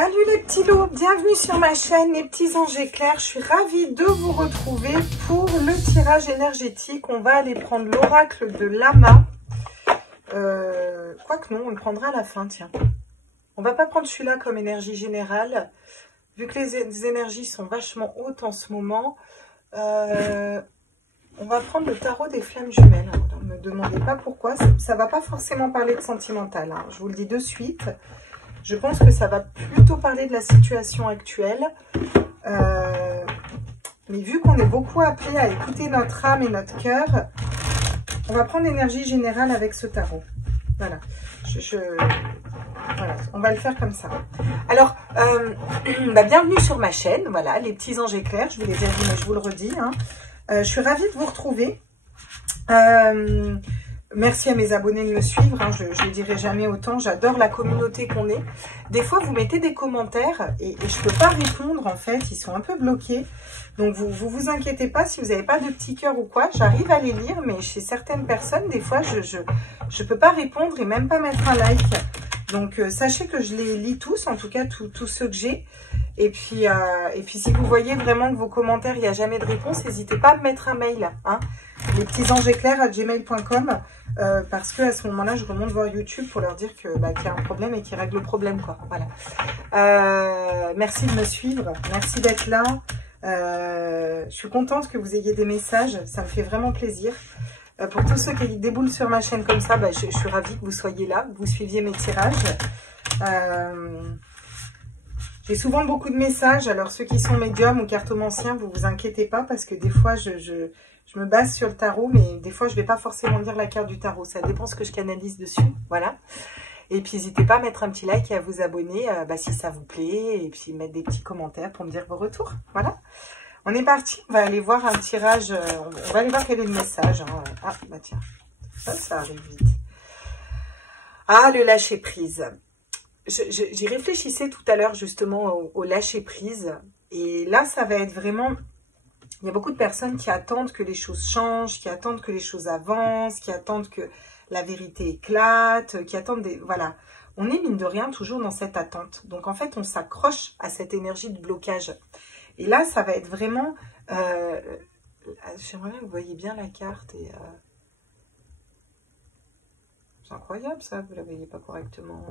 Salut les petits loups, bienvenue sur ma chaîne les petits anges éclairs. Je suis ravie de vous retrouver pour le tirage énergétique. On va aller prendre l'oracle de Lama. Quoique non, on le prendra à la fin, tiens. On va pas prendre celui-là comme énergie générale, vu que les énergies sont vachement hautes en ce moment. On va prendre le tarot des flammes jumelles. Ne me demandez pas pourquoi, ça va pas forcément parler de sentimental, hein. Je vous le dis de suite. Je pense que ça va plutôt parler de la situation actuelle. Mais vu qu'on est beaucoup appelé à écouter notre âme et notre cœur, on va prendre l'énergie générale avec ce tarot. Voilà. Voilà, on va le faire comme ça. Alors, bienvenue sur ma chaîne. Voilà, les petits anges éclairs. Je vous l'ai déjà dit, mais je vous le redis, hein. Je suis ravie de vous retrouver. Merci à mes abonnés de me suivre, hein, je ne dirai jamais autant, j'adore la communauté qu'on est. Des fois, vous mettez des commentaires et je ne peux pas répondre, en fait, ils sont un peu bloqués. Donc, vous inquiétez pas, si vous n'avez pas de petit cœur ou quoi, j'arrive à les lire, mais chez certaines personnes, des fois, je peux pas répondre et même pas mettre un like. Donc, sachez que je les lis tous, en tout cas, tous ceux que j'ai. Et puis, si vous voyez vraiment que vos commentaires, il n'y a jamais de réponse, n'hésitez pas à me mettre un mail, hein, lespetitsangeséclairs@gmail.com, parce que à ce moment-là, je remonte voir YouTube pour leur dire que qu'il y a un problème et qu'ils règlent le problème, quoi. Voilà. Merci de me suivre, merci d'être là. Je suis contente que vous ayez des messages, ça me fait vraiment plaisir. Pour tous ceux qui déboulent sur ma chaîne comme ça, je suis ravie que vous soyez là, que vous suiviez mes tirages. J'ai souvent beaucoup de messages, alors ceux qui sont médiums ou cartomanciens, vous vous inquiétez pas, parce que des fois, je me base sur le tarot, mais des fois, je vais pas forcément lire la carte du tarot. Ça dépend ce que je canalise dessus, voilà. Et puis, n'hésitez pas à mettre un petit like et à vous abonner si ça vous plaît, et puis mettre des petits commentaires pour me dire vos retours, voilà. On est parti, on va aller voir un tirage, on va aller voir quel est le message, hein. Ah, tiens, ça arrive vite. Ah, le lâcher-prise. J'y réfléchissais tout à l'heure justement au lâcher-prise. Et là, ça va être vraiment... Il y a beaucoup de personnes qui attendent que les choses changent, qui attendent que les choses avancent, qui attendent que la vérité éclate, qui attendent des... Voilà. On est, mine de rien, toujours dans cette attente. Donc, en fait, on s'accroche à cette énergie de blocage. Et là, ça va être vraiment... J'aimerais bien que vous voyez bien la carte. Et c'est incroyable, ça. Vous ne la voyez pas correctement.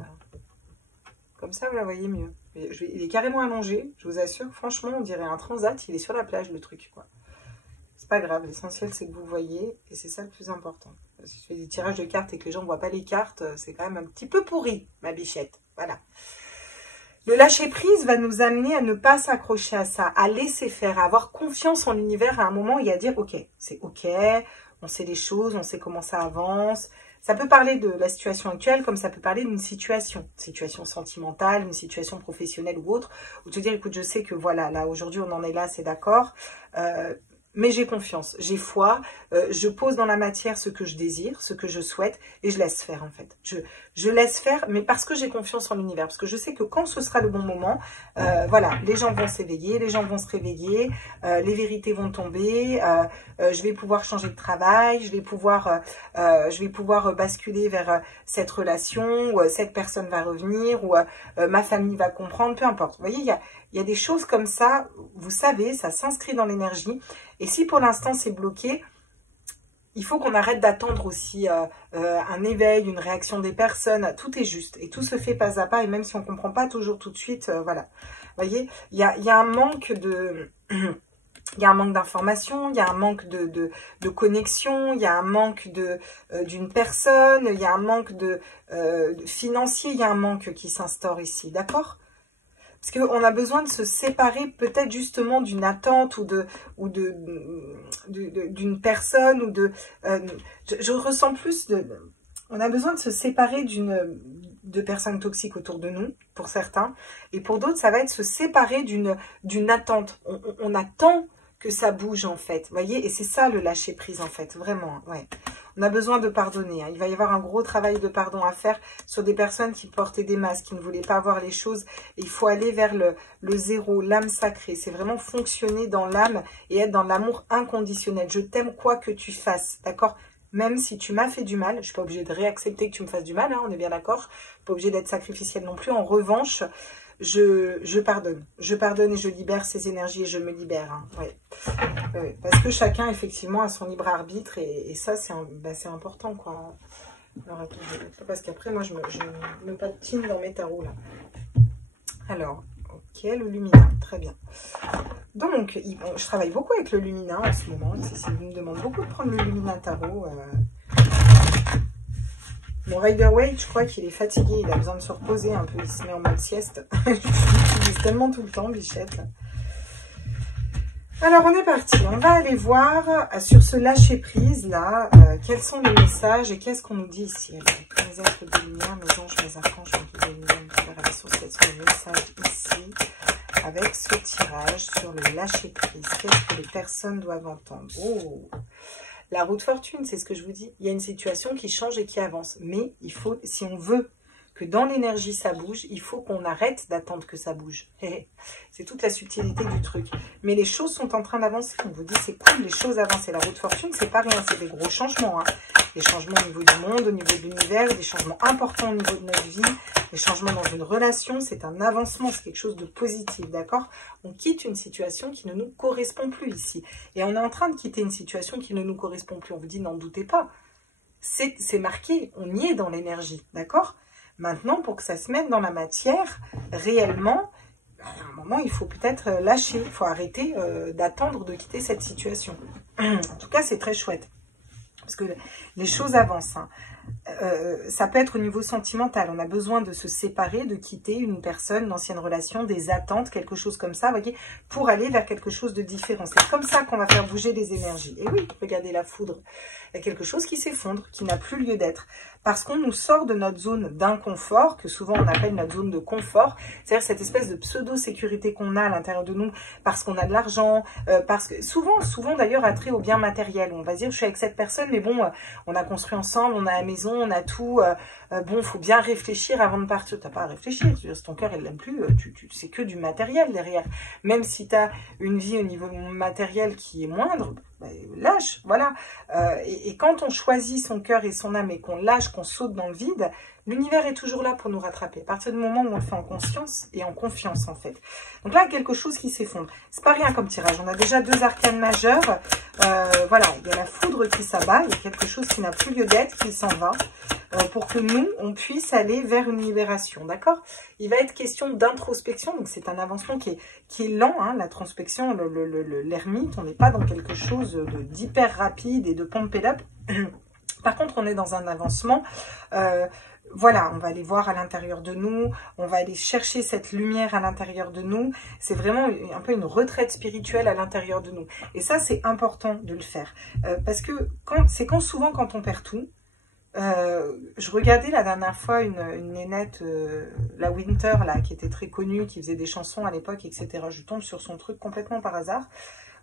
Comme ça, vous la voyez mieux. Il est carrément allongé, je vous assure. Franchement, on dirait un transat. Il est sur la plage, le truc, quoi. C'est pas grave. L'essentiel, c'est que vous voyez. Et c'est ça le plus important. Si je fais des tirages de cartes et que les gens ne voient pas les cartes, c'est quand même un petit peu pourri, ma bichette. Voilà. Le lâcher-prise va nous amener à ne pas s'accrocher à ça, à laisser faire, à avoir confiance en l'univers à un moment et à dire, ok, c'est ok, on sait les choses, on sait comment ça avance. Ça peut parler de la situation actuelle comme ça peut parler d'une situation sentimentale, une situation professionnelle ou autre, ou te dire, écoute, je sais que voilà, là, aujourd'hui, on en est là, c'est d'accord, mais j'ai confiance, j'ai foi, je pose dans la matière ce que je désire, ce que je souhaite, et je laisse faire, en fait. Je laisse faire, mais parce que j'ai confiance en l'univers, parce que je sais que quand ce sera le bon moment, voilà, les gens vont s'éveiller, les gens vont se réveiller, les vérités vont tomber, je vais pouvoir changer de travail, je vais pouvoir basculer vers cette relation, ou cette personne va revenir, ou ma famille va comprendre, peu importe. Vous voyez, il y a des choses comme ça, vous savez, ça s'inscrit dans l'énergie. Et si pour l'instant c'est bloqué, il faut qu'on arrête d'attendre aussi un éveil, une réaction des personnes. Tout est juste et tout se fait pas à pas. Et même si on ne comprend pas toujours tout de suite, voilà. Vous voyez, il y a un manque de... Il y a un manque d'information, il y a un manque de connexion, il y a un manque d'une personne, il y a un manque de financier, il y a un manque qui s'instaure ici, d'accord ? Parce qu'on a besoin de se séparer peut-être justement d'une attente d'une personne ou de... je ressens plus de... On a besoin de se séparer de personnes toxiques autour de nous, pour certains. Et pour d'autres, ça va être se séparer d'une attente. On attend que ça bouge en fait, vous voyez, et c'est ça le lâcher prise en fait, vraiment, ouais. On a besoin de pardonner, hein. Il va y avoir un gros travail de pardon à faire sur des personnes qui portaient des masques, qui ne voulaient pas voir les choses. Et il faut aller vers le zéro, l'âme sacrée, c'est vraiment fonctionner dans l'âme et être dans l'amour inconditionnel. Je t'aime quoi que tu fasses, d'accord? Même si tu m'as fait du mal, je ne suis pas obligée de réaccepter que tu me fasses du mal, hein, on est bien d'accord, pas obligée d'être sacrificielle non plus. En revanche, je pardonne. Je pardonne et je libère ces énergies et je me libère. Hein. Ouais. Ouais. Parce que chacun, effectivement, a son libre arbitre et ça, c'est important, quoi. Alors, attendez, parce qu'après, moi, je me patine dans mes tarots, là. Alors, ok, le Lumina, très bien. Donc, je travaille beaucoup avec le Lumina en ce moment. Cécile me demande beaucoup de prendre le Lumina Tarot. Mon Rider-Waite, je crois qu'il est fatigué. Il a besoin de se reposer un peu. Il se met en mode sieste. Je l'utilise tellement tout le temps, Bichette. Alors, on est parti. On va aller voir sur ce lâcher-prise-là, quels sont les messages et qu'est-ce qu'on nous dit ici. Alors, mes êtres de lumière, mes anges, mes archanges, mes lumières, à la source, quels sont les messages ici avec ce tirage sur le lâcher-prise. Qu'est-ce que les personnes doivent entendre? Oh, la roue de fortune, c'est ce que je vous dis. Il y a une situation qui change et qui avance. Mais il faut, si on veut que dans l'énergie ça bouge, il faut qu'on arrête d'attendre que ça bouge. C'est toute la subtilité du truc. Mais les choses sont en train d'avancer. On vous dit c'est cool, les choses avancent. Et la roue de fortune, c'est pas rien, c'est des gros changements. Hein. Des changements au niveau du monde, au niveau de l'univers, des changements importants au niveau de notre vie, des changements dans une relation, c'est un avancement, c'est quelque chose de positif, d'accord? On quitte une situation qui ne nous correspond plus ici. Et on est en train de quitter une situation qui ne nous correspond plus. On vous dit n'en doutez pas. C'est marqué, on y est dans l'énergie, d'accord? Maintenant, pour que ça se mette dans la matière, réellement, à un moment, il faut peut-être lâcher. Il faut arrêter d'attendre de quitter cette situation. En tout cas, c'est très chouette. Parce que les choses avancent. Hein. Ça peut être au niveau sentimental. On a besoin de se séparer, de quitter une personne, une ancienne relation, des attentes, quelque chose comme ça, vous voyez, pour aller vers quelque chose de différent. C'est comme ça qu'on va faire bouger les énergies. Et oui, regardez la foudre. Il y a quelque chose qui s'effondre, qui n'a plus lieu d'être. Parce qu'on nous sort de notre zone d'inconfort, que souvent on appelle notre zone de confort, c'est-à-dire cette espèce de pseudo-sécurité qu'on a à l'intérieur de nous, parce qu'on a de l'argent, parce que souvent d'ailleurs attrait au bien matériel. On va dire, je suis avec cette personne, mais bon, on a construit ensemble, on a la maison, on a tout, bon, faut bien réfléchir avant de partir. T'as pas à réfléchir, si ton cœur, il l'aime plus, c'est que du matériel derrière. Même si tu as une vie au niveau matériel qui est moindre, bah, lâche, voilà. Et quand on choisit son cœur et son âme et qu'on lâche, qu'on saute dans le vide, l'univers est toujours là pour nous rattraper. À partir du moment où on le fait en conscience et en confiance, en fait. Donc là, quelque chose qui s'effondre. C'est pas rien comme tirage. On a déjà deux arcanes majeures. Voilà, il y a la foudre qui s'abat. Il y a quelque chose qui n'a plus lieu d'être, qui s'en va. Pour que nous, on puisse aller vers une libération, d'accord? Il va être question d'introspection, donc c'est un avancement qui est lent, hein, la transpection, l'ermite, on n'est pas dans quelque chose d'hyper rapide et de pump it up. Par contre, on est dans un avancement, voilà, on va aller voir à l'intérieur de nous, on va aller chercher cette lumière à l'intérieur de nous, c'est vraiment un peu une retraite spirituelle à l'intérieur de nous. Et ça, c'est important de le faire, parce que souvent quand on perd tout. Je regardais la dernière fois une nénette, la Winter, là, qui était très connue, qui faisait des chansons à l'époque, etc. Je tombe sur son truc complètement par hasard,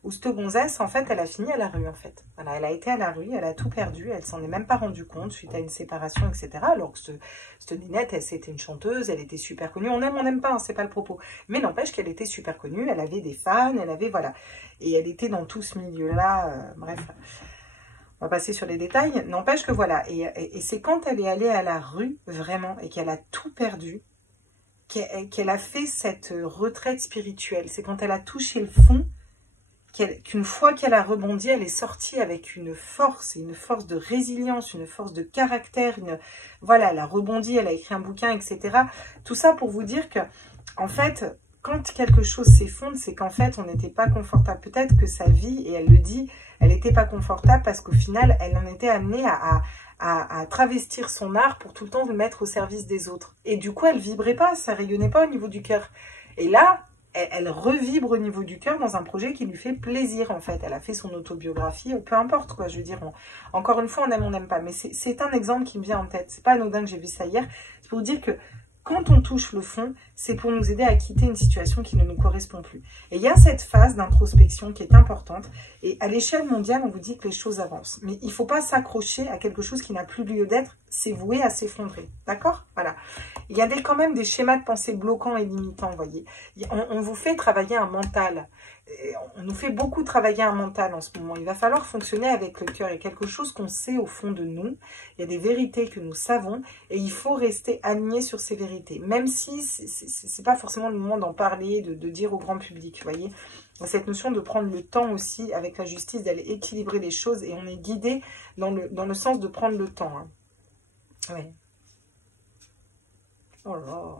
où cette gonzesse, en fait, elle a fini à la rue, en fait. Voilà, elle a été à la rue, elle a tout perdu, elle s'en est même pas rendue compte suite à une séparation, etc. Alors que cette nénette, c'était une chanteuse, elle était super connue. On n'aime pas, hein, c'est pas le propos. Mais n'empêche qu'elle était super connue, elle avait des fans, elle avait, voilà. Et elle était dans tout ce milieu-là, bref... On va passer sur les détails. N'empêche que voilà. Et c'est quand elle est allée à la rue, vraiment, et qu'elle a tout perdu, qu'elle a fait cette retraite spirituelle. C'est quand elle a touché le fond, qu'une fois qu'elle a rebondi, elle est sortie avec une force de résilience, une force de caractère. Voilà, elle a rebondi, elle a écrit un bouquin, etc. Tout ça pour vous dire que, en fait, quand quelque chose s'effondre, c'est qu'en fait, on n'était pas confortable. Peut-être que sa vie, et elle le dit, elle n'était pas confortable parce qu'au final, elle en était amenée à travestir son art pour tout le temps le mettre au service des autres. Et du coup, elle vibrait pas, ça rayonnait pas au niveau du cœur. Et là, elle revibre au niveau du cœur dans un projet qui lui fait plaisir, en fait. Elle a fait son autobiographie, peu importe, quoi. Je veux dire, encore une fois, on n'aime pas. Mais c'est un exemple qui me vient en tête. C'est pas anodin que j'ai vu ça hier. C'est pour vous dire que quand on touche le fond, c'est pour nous aider à quitter une situation qui ne nous correspond plus. Et il y a cette phase d'introspection qui est importante. Et à l'échelle mondiale, on vous dit que les choses avancent. Mais il ne faut pas s'accrocher à quelque chose qui n'a plus lieu d'être. c'est voué à s'effondrer. D'accord? Voilà. Il y a quand même des schémas de pensée bloquants et limitants, vous voyez. On vous fait travailler un mental. On nous fait beaucoup travailler un mental en ce moment. Il va falloir fonctionner avec le cœur. Il y a quelque chose qu'on sait au fond de nous. Il y a des vérités que nous savons et il faut rester aligné sur ces vérités. Même si c'est pas forcément le moment d'en parler, de dire au grand public, vous voyez. Cette notion de prendre le temps aussi avec la justice, d'aller équilibrer les choses et on est guidé dans le sens de prendre le temps. Hein. Ouais. Oh là là.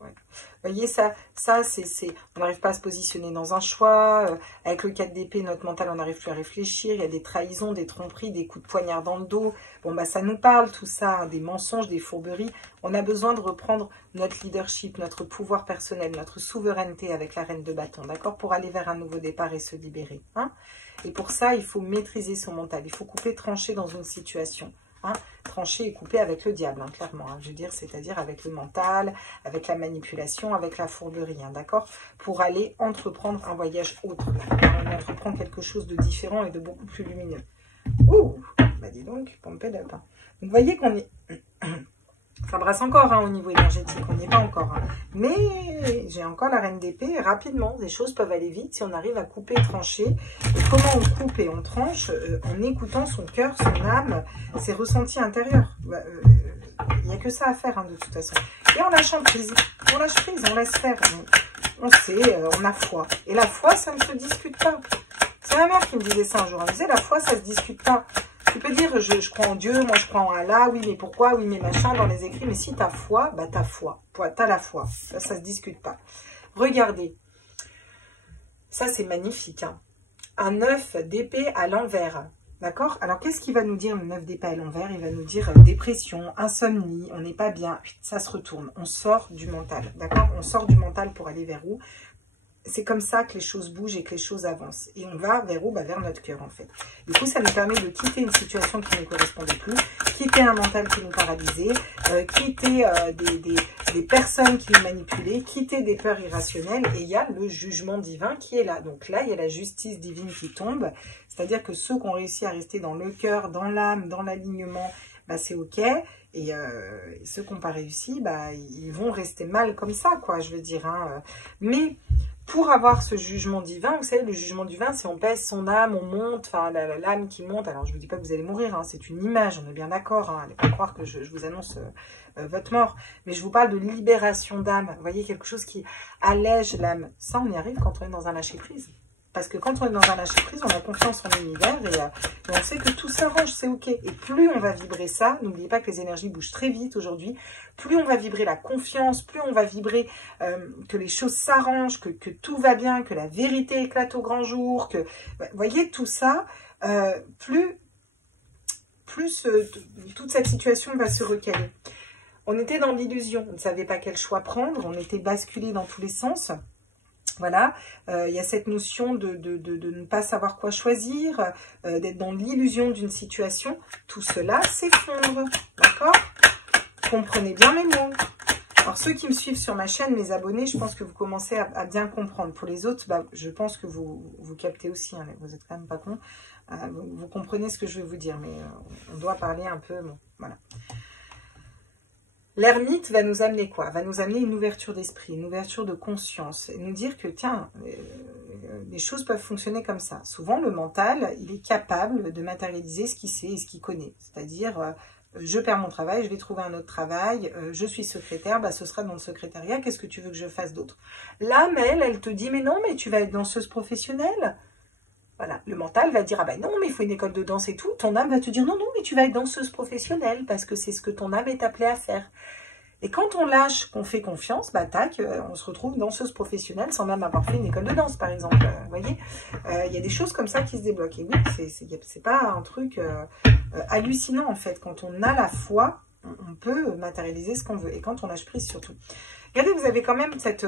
Ouais. Vous voyez, ça on n'arrive pas à se positionner dans un choix. Avec le 4 d'épée, notre mental, on n'arrive plus à réfléchir. Il y a des trahisons, des tromperies, des coups de poignard dans le dos. Bon, bah, ça nous parle, tout ça, hein, des mensonges, des fourberies. On a besoin de reprendre notre leadership, notre pouvoir personnel, notre souveraineté avec la reine de bâton, d'accord? Pour aller vers un nouveau départ et se libérer. Hein, et pour ça, il faut maîtriser son mental. Il faut couper, trancher dans une situation. Hein, trancher et couper avec le diable, hein, clairement. Hein, je veux dire, c'est-à-dire avec le mental, avec la manipulation, avec la fourberie, hein, d'accord? Pour aller entreprendre un voyage autre. On entreprend quelque chose de différent et de beaucoup plus lumineux. Ouh, bah dis donc, pump it up. Hein. Donc, vous voyez qu'on est... Ça brasse encore hein, au niveau énergétique, on n'y est pas encore. Hein. Mais j'ai encore la reine d'épée. Rapidement, les choses peuvent aller vite si on arrive à couper, trancher. Et comment on coupe et on tranche? En écoutant son cœur, son âme, ses ressentis intérieurs. Il n'y a que ça à faire hein, de toute façon. Et en lâchant prise, on lâche prise, on laisse faire. On sait, on a foi. Et la foi, ça ne se discute pas. C'est ma mère qui me disait ça un jour. Elle me disait, la foi, ça ne se discute pas. Tu peux dire, je crois en Dieu, moi je crois en Allah, oui, mais pourquoi, oui, mais machin, dans les écrits. Mais si tu as foi, bah tu as foi. Tu as la foi. Ça ne se discute pas. Regardez. Ça, c'est magnifique. Hein. Un 9 d'épée à l'envers. D'accord? Alors, qu'est-ce qu'il va nous dire, le 9 d'épée à l'envers? Il va nous dire dépression, insomnie, on n'est pas bien. Ça se retourne. On sort du mental. D'accord? On sort du mental pour aller vers où? C'est comme ça que les choses bougent et que les choses avancent. Et on va vers où? Bah, vers notre cœur, en fait. Du coup, ça nous permet de quitter une situation qui ne nous correspondait plus, quitter un mental qui nous paralysait, quitter des personnes qui nous manipulaient, quitter des peurs irrationnelles. Et il y a le jugement divin qui est là. Donc là, il y a la justice divine qui tombe. C'est-à-dire que ceux qui ont réussi à rester dans le cœur, dans l'âme, dans l'alignement, bah, c'est OK. Et ceux qui n'ont pas réussi, bah, ils vont rester mal comme ça, quoi, je veux dire. Hein. Mais... pour avoir ce jugement divin, vous savez, le jugement divin, c'est on pèse son âme, on monte, enfin l'âme qui monte. Alors, je ne vous dis pas que vous allez mourir, hein, c'est une image, on est bien d'accord. Hein, allez pas croire que je vous annonce votre mort. Mais je vous parle de libération d'âme. Vous voyez, quelque chose qui allège l'âme. Ça, on y arrive quand on est dans un lâcher-prise. Parce que quand on est dans un lâcher-prise, on a confiance en l'univers et on sait que tout s'arrange, c'est OK. Et plus on va vibrer ça, n'oubliez pas que les énergies bougent très vite aujourd'hui, plus on va vibrer la confiance, plus on va vibrer que les choses s'arrangent, que tout va bien, que la vérité éclate au grand jour, que, vous voyez, tout ça, plus toute cette situation va se recaler. On était dans l'illusion, on ne savait pas quel choix prendre, on était basculé dans tous les sens. Voilà, il y a cette notion de ne pas savoir quoi choisir, d'être dans l'illusion d'une situation. Tout cela s'effondre, d'accord? Comprenez bien mes mots. Alors, ceux qui me suivent sur ma chaîne, mes abonnés, je pense que vous commencez à bien comprendre. Pour les autres, bah, je pense que vous captez aussi, hein, vous êtes quand même pas cons. Vous comprenez ce que je veux vous dire, mais on doit parler un peu, bon, voilà. L'ermite va nous amener quoi? Va nous amener une ouverture d'esprit, une ouverture de conscience. Et nous dire que, tiens, les choses peuvent fonctionner comme ça. Souvent, le mental, il est capable de matérialiser ce qu'il sait et ce qu'il connaît. C'est-à-dire, je perds mon travail, je vais trouver un autre travail, je suis secrétaire, bah, ce sera dans le secrétariat, qu'est-ce que tu veux que je fasse d'autre? L'âme, elle te dit, mais non, mais tu vas être danseuse professionnelle. Voilà, le mental va dire, ah ben non, mais il faut une école de danse et tout. Ton âme va te dire, non, non, mais tu vas être danseuse professionnelle parce que c'est ce que ton âme est appelée à faire. Et quand on lâche, qu'on fait confiance, bah tac, on se retrouve danseuse professionnelle sans même avoir fait une école de danse, par exemple. Vous voyez, il y a des choses comme ça qui se débloquent. Et oui, c'est pas un truc hallucinant, en fait. Quand on a la foi, on peut matérialiser ce qu'on veut. Et quand on lâche prise, surtout. Regardez, vous avez quand même cette...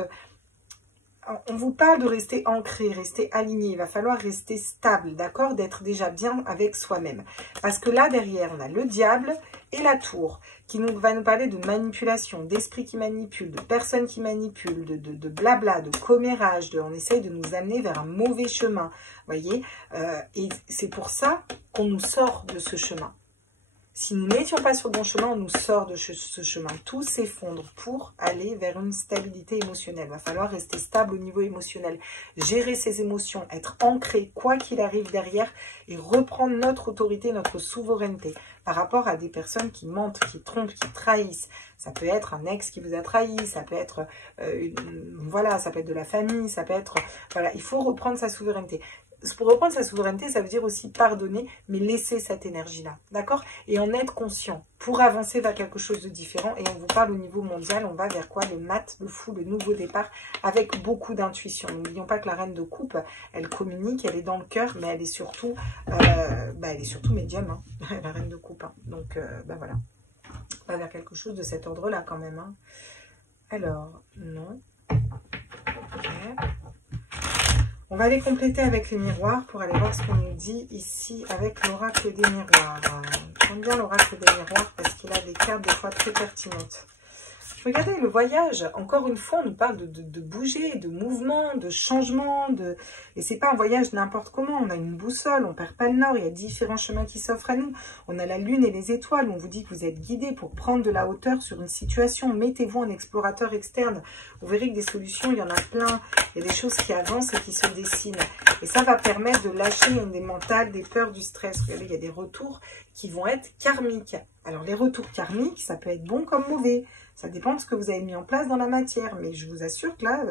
On vous parle de rester ancré, rester aligné. Il va falloir rester stable, d'accord? D'être déjà bien avec soi-même. Parce que là, derrière, on a le diable et la tour qui va nous parler de manipulation, d'esprit qui manipule, de personnes qui manipulent, de blabla, de commérage. On essaye de nous amener vers un mauvais chemin, voyez? Et c'est pour ça qu'on nous sort de ce chemin. Si nous n'étions pas sur le bon chemin, on nous sort de ce chemin. Tout s'effondre pour aller vers une stabilité émotionnelle. Il va falloir rester stable au niveau émotionnel, gérer ses émotions, être ancré, quoi qu'il arrive derrière, et reprendre notre autorité, notre souveraineté par rapport à des personnes qui mentent, qui trompent, qui trahissent. Ça peut être un ex qui vous a trahi, ça peut être, voilà, ça peut être de la famille, ça peut être, voilà, il faut reprendre sa souveraineté. Pour reprendre sa souveraineté, ça veut dire aussi pardonner, mais laisser cette énergie-là, d'accord? Et en être conscient pour avancer vers quelque chose de différent. Et on vous parle au niveau mondial, on va vers quoi? Le mat, le fou, le nouveau départ, avec beaucoup d'intuition. N'oublions pas que la reine de coupe, elle communique, elle est dans le cœur, mais elle est surtout, médium, hein, la reine de coupe. Hein. Donc, voilà, on va vers quelque chose de cet ordre-là quand même. Hein. Alors, non. Ok. On va aller compléter avec les miroirs pour aller voir ce qu'on nous dit ici avec l'oracle des miroirs. J'aime bien l'oracle des miroirs parce qu'il a des cartes des fois très pertinentes. Regardez le voyage, encore une fois on nous parle de bouger, de mouvement, de changement, et c'est pas un voyage n'importe comment, on a une boussole, on perd pas le nord, il y a différents chemins qui s'offrent à nous, on a la lune et les étoiles, on vous dit que vous êtes guidé pour prendre de la hauteur sur une situation, mettez-vous en explorateur externe, vous verrez que des solutions, il y en a plein, il y a des choses qui avancent et qui se dessinent, et ça va permettre de lâcher des mentales, des peurs, du stress. Regardez, il y a des retours qui vont être karmiques. Alors les retours karmiques, ça peut être bon comme mauvais. Ça dépend de ce que vous avez mis en place dans la matière. Mais je vous assure que là,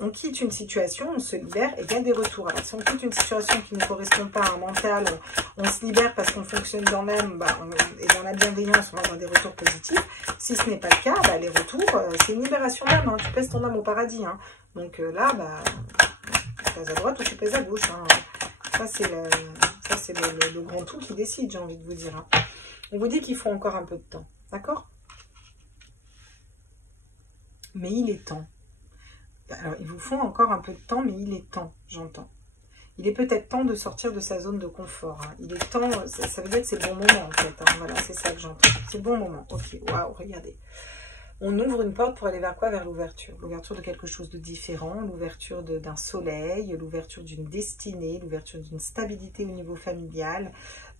on quitte une situation, on se libère et il y a des retours. Alors si on quitte une situation qui ne correspond pas à un mental, on se libère parce qu'on fonctionne dans l'âme et dans la bienveillance, on va avoir des retours positifs. Si ce n'est pas le cas, les retours, c'est une libération d'âme. Hein. Tu pèses ton âme au paradis. Hein. Donc là, tu pèses à droite ou tu pèses à gauche. Hein. Ça, c'est le grand tout qui décide, j'ai envie de vous dire. Hein. On vous dit qu'il faut encore un peu de temps. D'accord ? Mais il est temps. Alors, il vous faut encore un peu de temps, mais il est temps, j'entends. Il est peut-être temps de sortir de sa zone de confort. Hein. Il est temps, ça veut dire que c'est le bon moment, en fait. Hein. Voilà, c'est ça que j'entends. C'est le bon moment. Ok, waouh, regardez. On ouvre une porte pour aller vers quoi? Vers l'ouverture. L'ouverture de quelque chose de différent, l'ouverture d'un soleil, l'ouverture d'une destinée, l'ouverture d'une stabilité au niveau familial,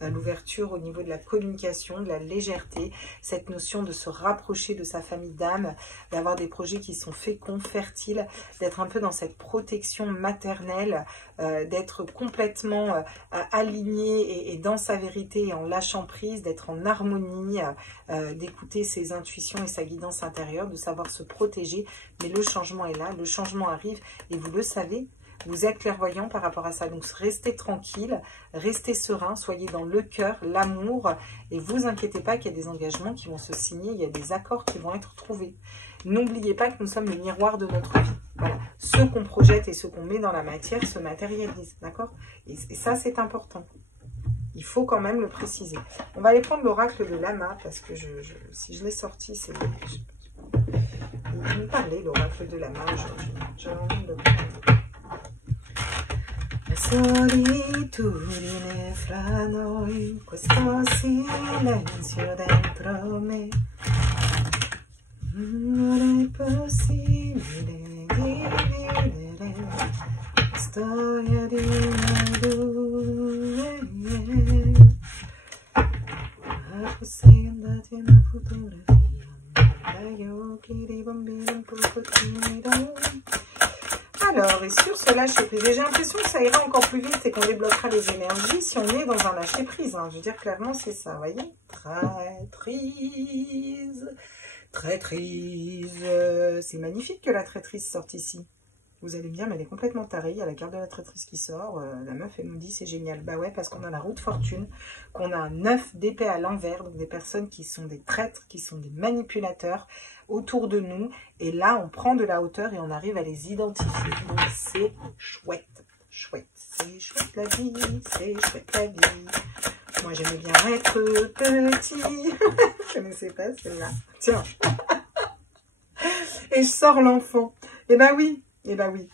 l'ouverture au niveau de la communication, de la légèreté, cette notion de se rapprocher de sa famille d'âme, d'avoir des projets qui sont féconds, fertiles, d'être un peu dans cette protection maternelle, d'être complètement aligné et dans sa vérité et en lâchant prise, d'être en harmonie, d'écouter ses intuitions et sa guidance intérieure, de savoir se protéger. Mais le changement est là, le changement arrive et vous le savez. Vous êtes clairvoyant par rapport à ça. Donc, restez tranquille, restez serein, soyez dans le cœur, l'amour. Et vous inquiétez pas qu'il y a des engagements qui vont se signer, il y a des accords qui vont être trouvés. N'oubliez pas que nous sommes le miroir de notre vie. Voilà. Ce qu'on projette et ce qu'on met dans la matière se matérialise. D'accord? Et ça, c'est important. Il faut quand même le préciser. On va aller prendre l'oracle de Lama parce que si je l'ai sorti, c'est... Il me parlait l'oracle de Lama aujourd'hui. J'avais envie de le prendre. Solitudine fra noi, questo silenzio dentro me, non è possibile dividere la storia di noi due. Ma fossi andati una fotografia, dagli occhi di bambino un poco timido. Alors, et sur ce lâcher-prise, j'ai l'impression que ça ira encore plus vite et qu'on débloquera les énergies si on est dans un lâcher-prise. Hein. Je veux dire, clairement, c'est ça, vous voyez? Traîtrise, traîtrise. C'est magnifique que la traîtrise sorte ici. Vous allez me dire, mais elle est complètement tarée. Il y a la carte de la traîtrise qui sort. La meuf, elle nous dit, c'est génial. Bah ouais, parce qu'on a la roue de fortune, qu'on a un 9 d'épée à l'envers, donc des personnes qui sont des traîtres, qui sont des manipulateurs autour de nous. Et là, on prend de la hauteur et on arrive à les identifier. Donc, c'est chouette. Chouette. C'est chouette la vie. C'est chouette la vie. Moi, j'aimais bien être petit. Je connaissais pas celle-là. Tiens. Et je sors l'enfant. Eh ben oui. Eh ben oui.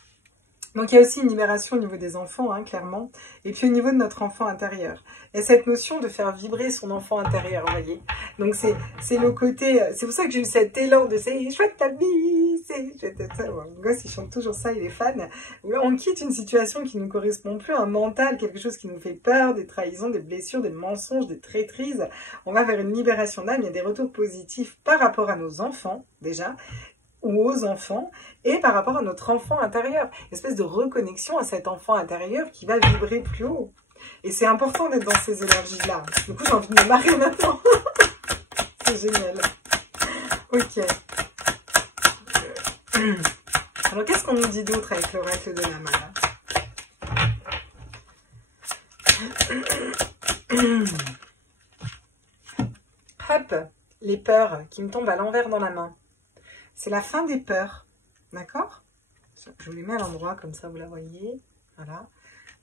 Donc il y a aussi une libération au niveau des enfants, hein, clairement, et puis au niveau de notre enfant intérieur. Et cette notion de faire vibrer son enfant intérieur, vous voyez. Donc c'est le côté, c'est pour ça que j'ai eu cet élan de c'est chouette ta vie, c'est chouette ça. Mon gosse il chante toujours ça, il est fan. On quitte une situation qui ne nous correspond plus, un mental, quelque chose qui nous fait peur, des trahisons, des blessures, des mensonges, des traîtrises. On va vers une libération d'âme, il y a des retours positifs par rapport à nos enfants déjà, ou aux enfants, et par rapport à notre enfant intérieur. Une espèce de reconnexion à cet enfant intérieur qui va vibrer plus haut. Et c'est important d'être dans ces énergies-là. Du coup, j'ai envie de me marrer maintenant. C'est génial. Ok. Alors, qu'est-ce qu'on nous dit d'autre avec l'oracle de la main? Hop, les peurs qui me tombent à l'envers dans la main. C'est la fin des peurs, d'accord? Je vous les mets à l'endroit, comme ça vous la voyez. Voilà.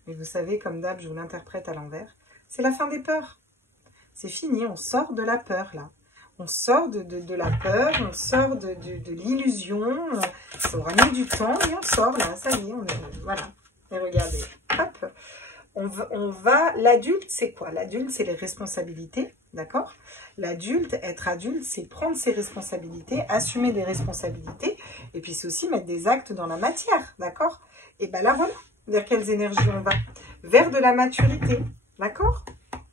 Mais vous savez, comme d'hab, je vous l'interprète à l'envers. C'est la fin des peurs. C'est fini, on sort de la peur, là. On sort de la peur, on sort de l'illusion. Ça aura mis du temps et on sort, là. Ça y est, on est... Voilà. Et regardez, hop. On va l'adulte, c'est quoi? L'adulte, c'est les responsabilités, d'accord? L'adulte, être adulte, c'est prendre ses responsabilités, assumer des responsabilités, et puis c'est aussi mettre des actes dans la matière, d'accord? Et bien là, voilà, vers quelles énergies on va? Vers de la maturité, d'accord?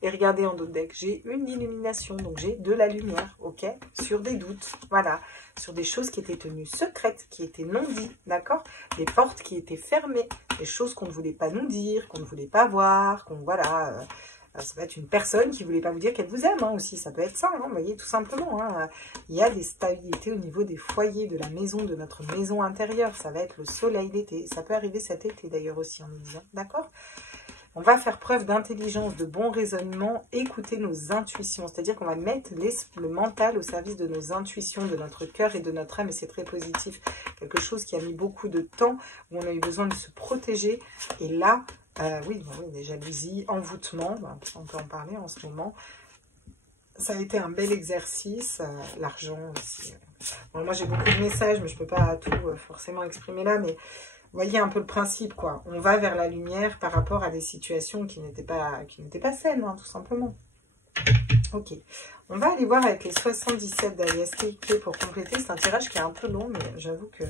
Et regardez en d'autres decks, j'ai une illumination, donc j'ai de la lumière, ok? Sur des doutes, voilà. Sur des choses qui étaient tenues secrètes, qui étaient non dites, d'accord? Des portes qui étaient fermées, des choses qu'on ne voulait pas nous dire, qu'on ne voulait pas voir, qu'on, voilà... ça peut être une personne qui ne voulait pas vous dire qu'elle vous aime, hein, aussi, ça peut être ça, hein, vous voyez, tout simplement. Hein. Il y a des stabilités au niveau des foyers, de la maison, de notre maison intérieure, ça va être le soleil l'été, ça peut arriver cet été d'ailleurs aussi en nous disant, d'accord? On va faire preuve d'intelligence, de bon raisonnement, écouter nos intuitions. C'est-à-dire qu'on va mettre le mental au service de nos intuitions, de notre cœur et de notre âme. Et c'est très positif. Quelque chose qui a mis beaucoup de temps, où on a eu besoin de se protéger. Et là, oui, des jalousies, envoûtement, on peut en parler en ce moment. Ça a été un bel exercice. L'argent aussi. Bon, moi, j'ai beaucoup de messages, mais je ne peux pas tout forcément exprimer là, mais... Vous voyez un peu le principe, quoi. On va vers la lumière par rapport à des situations qui n'étaient pas saines, hein, tout simplement. Ok. On va aller voir avec les 77 d'Alias clés pour compléter. C'est un tirage qui est un peu long, mais j'avoue que...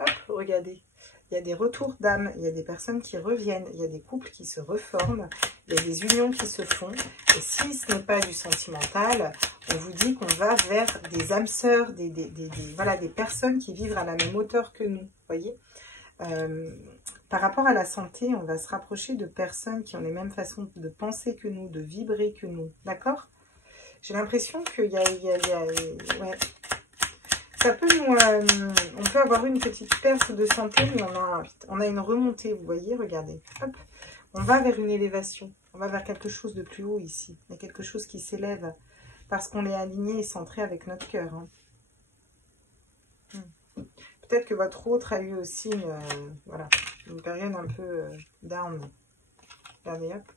Hop, regardez. Il y a des retours d'âme, il y a des personnes qui reviennent, il y a des couples qui se reforment, il y a des unions qui se font. Et si ce n'est pas du sentimental, on vous dit qu'on va vers des âmes sœurs, voilà, des personnes qui vivent à la même hauteur que nous, vous voyez. Par rapport à la santé, on va se rapprocher de personnes qui ont les mêmes façons de penser que nous, de vibrer que nous, d'accord? J'ai l'impression qu'il y a ouais. Ça peut nous... on peut avoir une petite perte de santé, mais on a une remontée, vous voyez, regardez. Hop, on va vers une élévation, on va vers quelque chose de plus haut ici. Il y a quelque chose qui s'élève parce qu'on est aligné et centré avec notre cœur. Hein. Peut-être que votre autre a eu aussi voilà, une période un peu down. Regardez, hop.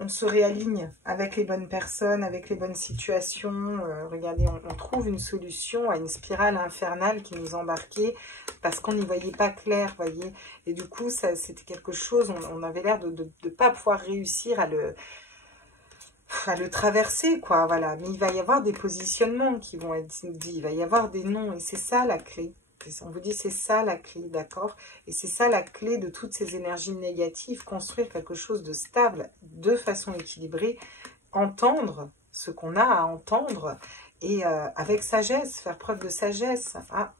On se réaligne avec les bonnes personnes, avec les bonnes situations. Regardez, on trouve une solution à une spirale infernale qui nous embarquait parce qu'on n'y voyait pas clair, voyez. Et du coup, c'était quelque chose, on avait l'air de ne pas pouvoir réussir à le traverser, quoi, voilà. Mais il va y avoir des positionnements qui vont être dits, il va y avoir des noms, et c'est ça la clé. On vous dit, c'est ça la clé, d'accord? Et c'est ça la clé de toutes ces énergies négatives, construire quelque chose de stable, de façon équilibrée, entendre ce qu'on a à entendre, et avec sagesse, faire preuve de sagesse. Ah,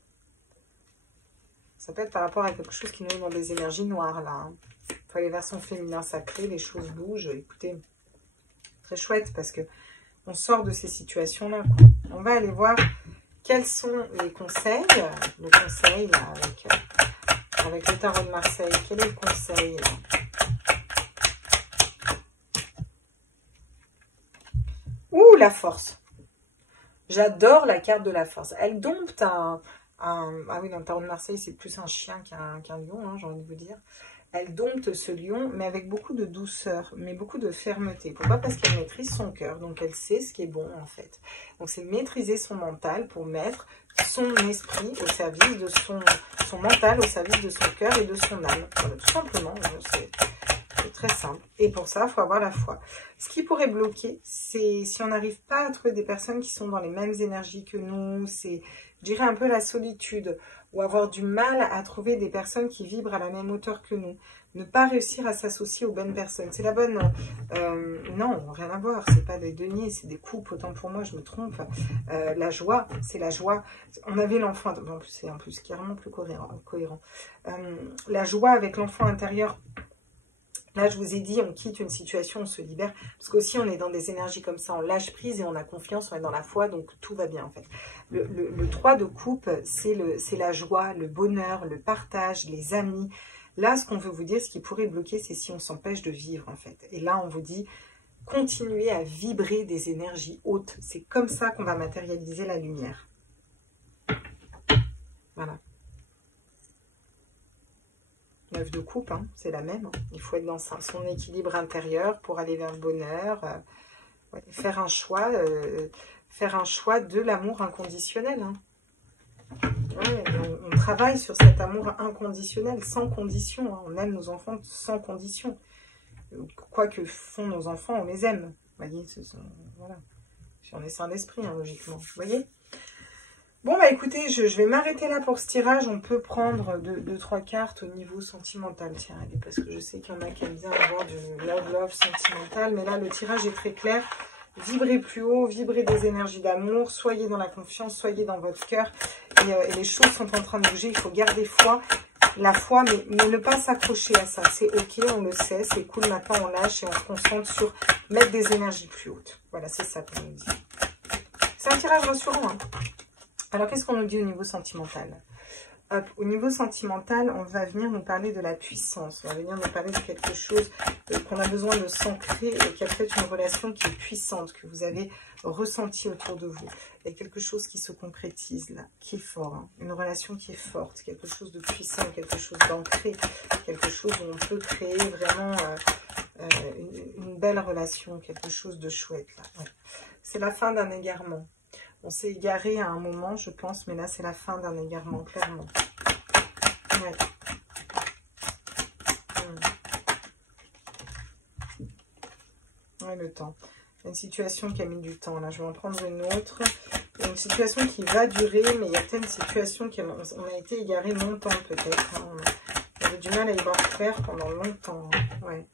ça peut être par rapport à quelque chose qui nous est dans des énergies noires, là. Hein. Il faut aller vers son féminin sacré, les choses bougent, écoutez, très chouette, parce que on sort de ces situations-là, quoi. On va aller voir... Quels sont les conseils? Le conseil, là, avec le tarot de Marseille. Quel est le conseil, là? Ouh, la force. J'adore la carte de la force. Elle dompte ah oui, dans le tarot de Marseille, c'est plus un chien qu'un lion, hein, j'ai envie de vous dire. Elle dompte ce lion, mais avec beaucoup de douceur, mais beaucoup de fermeté. Pourquoi? Parce qu'elle maîtrise son cœur, donc elle sait ce qui est bon, en fait. Donc c'est maîtriser son mental pour mettre son esprit au service de son son mental au service de son cœur et de son âme. Voilà, tout simplement, c'est très simple. Et pour ça, il faut avoir la foi. Ce qui pourrait bloquer, c'est si on n'arrive pas à trouver des personnes qui sont dans les mêmes énergies que nous, c'est, je dirais, un peu la solitude, ou avoir du mal à trouver des personnes qui vibrent à la même hauteur que nous. Ne pas réussir à s'associer aux bonnes personnes. C'est la bonne... non, rien à voir. C'est pas des deniers, c'est des coupes. Autant pour moi, je me trompe. La joie, c'est la joie. On avait l'enfant... En plus, c'est en plus carrément plus cohérent. La joie avec l'enfant intérieur. Là, je vous ai dit, on quitte une situation, on se libère. Parce qu'aussi, on est dans des énergies comme ça, on lâche prise et on a confiance, on est dans la foi, donc tout va bien en fait. Le 3 de coupe, c'est la joie, le bonheur, le partage, les amis. Là, ce qu'on veut vous dire, ce qui pourrait bloquer, c'est si on s'empêche de vivre, en fait. Et là, on vous dit, continuez à vibrer des énergies hautes. C'est comme ça qu'on va matérialiser la lumière. Voilà. 9 de coupe, hein, c'est la même. Hein. Il faut être dans son équilibre intérieur pour aller vers le bonheur. Ouais, faire un choix de l'amour inconditionnel. Hein. Ouais, on travaille sur cet amour inconditionnel, sans condition. Hein. On aime nos enfants sans condition. Quoi que font nos enfants, on les aime. Vous voyez, voilà. Si on est sain d'esprit, hein, logiquement. Vous voyez? Bon, bah écoutez, je vais m'arrêter là pour ce tirage. On peut prendre 2-3 cartes au niveau sentimental. Tiens, allez, parce que je sais qu'il y en a qui aiment bien avoir du love sentimental. Mais là, le tirage est très clair. Vibrez plus haut, vibrez des énergies d'amour, soyez dans la confiance, soyez dans votre cœur. Et les choses sont en train de bouger, il faut garder foi, la foi, mais ne pas s'accrocher à ça. C'est ok, on le sait, c'est cool, maintenant on lâche et on se concentre sur mettre des énergies plus hautes. Voilà, c'est ça qu'on nous dit. C'est un tirage rassurant. Hein. Alors, qu'est-ce qu'on nous dit au niveau sentimental? Hop, au niveau sentimental, on va venir nous parler de la puissance. On va venir nous parler de quelque chose qu'on a besoin de s'ancrer et qui a peut-être une relation qui est puissante, que vous avez ressenti autour de vous. Il y a quelque chose qui se concrétise là, qui est fort. Hein. Une relation qui est forte, quelque chose de puissant, quelque chose d'ancré, quelque chose où on peut créer vraiment une belle relation, quelque chose de chouette. Là. Ouais. C'est la fin d'un égarement. On s'est égaré à un moment, je pense, mais là, c'est la fin d'un égarement, clairement. Ouais. Ouais, le temps. Il y a une situation qui a mis du temps, là. Je vais en prendre une autre. Il y a une situation qui va durer, mais il y a peut-être une situation qui on a été égaré longtemps, peut-être. Hein. On avait du mal à y voir clair pendant longtemps. Hein. Ouais.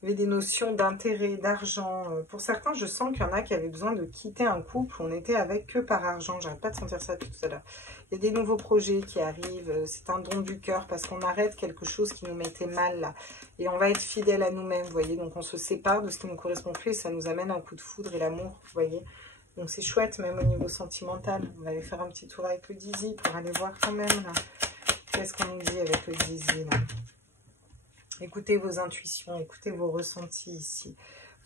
Il y avait des notions d'intérêt, d'argent. Pour certains, je sens qu'il y en a qui avaient besoin de quitter un couple où on n'était avec que par argent. J'arrête pas de sentir ça tout à l'heure. Il y a des nouveaux projets qui arrivent. C'est un don du cœur parce qu'on arrête quelque chose qui nous mettait mal là. Et on va être fidèle à nous-mêmes, vous voyez. Donc, on se sépare de ce qui ne nous correspond plus et ça nous amène un coup de foudre et l'amour, vous voyez. Donc, c'est chouette, même au niveau sentimental. On va aller faire un petit tour avec le Dizzy pour aller voir quand même là. Qu'est-ce qu'on nous dit avec le Dizzy là? Écoutez vos intuitions, écoutez vos ressentis ici.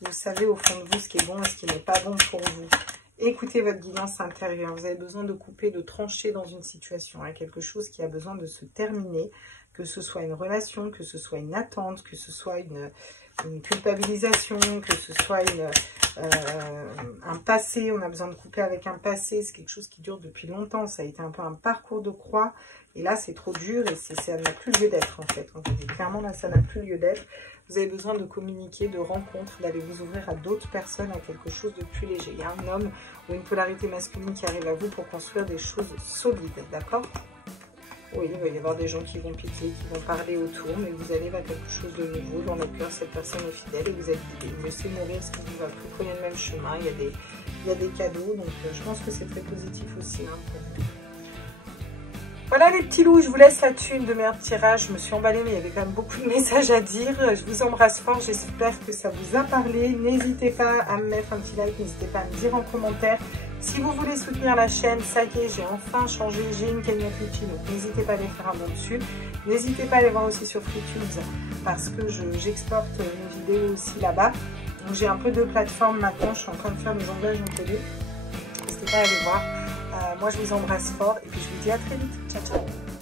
Vous savez au fond de vous ce qui est bon et ce qui n'est pas bon pour vous. Écoutez votre guidance intérieure. Vous avez besoin de couper, de trancher dans une situation. Hein, quelque chose qui a besoin de se terminer. Que ce soit une relation, que ce soit une attente, que ce soit une culpabilisation, que ce soit un passé. On a besoin de couper avec un passé. C'est quelque chose qui dure depuis longtemps. Ça a été un peu un parcours de croix. Et là, c'est trop dur et ça n'a plus lieu d'être, en fait. Quand je dis clairement, là, ça n'a plus lieu d'être. Vous avez besoin de communiquer, de rencontres, d'aller vous ouvrir à d'autres personnes, à quelque chose de plus léger. Il y a un homme ou une polarité masculine qui arrive à vous pour construire des choses solides, d'accord? Oui, il va y avoir des gens qui vont piquer, qui vont parler autour, mais vous allez vers quelque chose de nouveau. Dans le cœur, cette personne est fidèle et vous êtes guidé. Laissez mourir ce qui ne va plus, prenez le même chemin. Il y a des cadeaux, donc je pense que c'est très positif aussi, hein, pour vous. Voilà les petits loups, je vous laisse là-dessus, une de mes tirages. Je me suis emballée, mais il y avait quand même beaucoup de messages à dire. Je vous embrasse fort, j'espère que ça vous a parlé. N'hésitez pas à me mettre un petit like, n'hésitez pas à me dire en commentaire. Si vous voulez soutenir la chaîne, ça y est, j'ai enfin changé, j'ai une cagnotte Litchi, donc n'hésitez pas à aller faire un bon dessus. N'hésitez pas à aller voir aussi sur FreeTubes, parce que j'exporte mes vidéos aussi là-bas. Donc j'ai un peu de plateforme maintenant, je suis en train de faire des englages en télé. N'hésitez pas à aller voir. Moi, je vous embrasse fort et puis je vous dis à très vite. Ciao, ciao.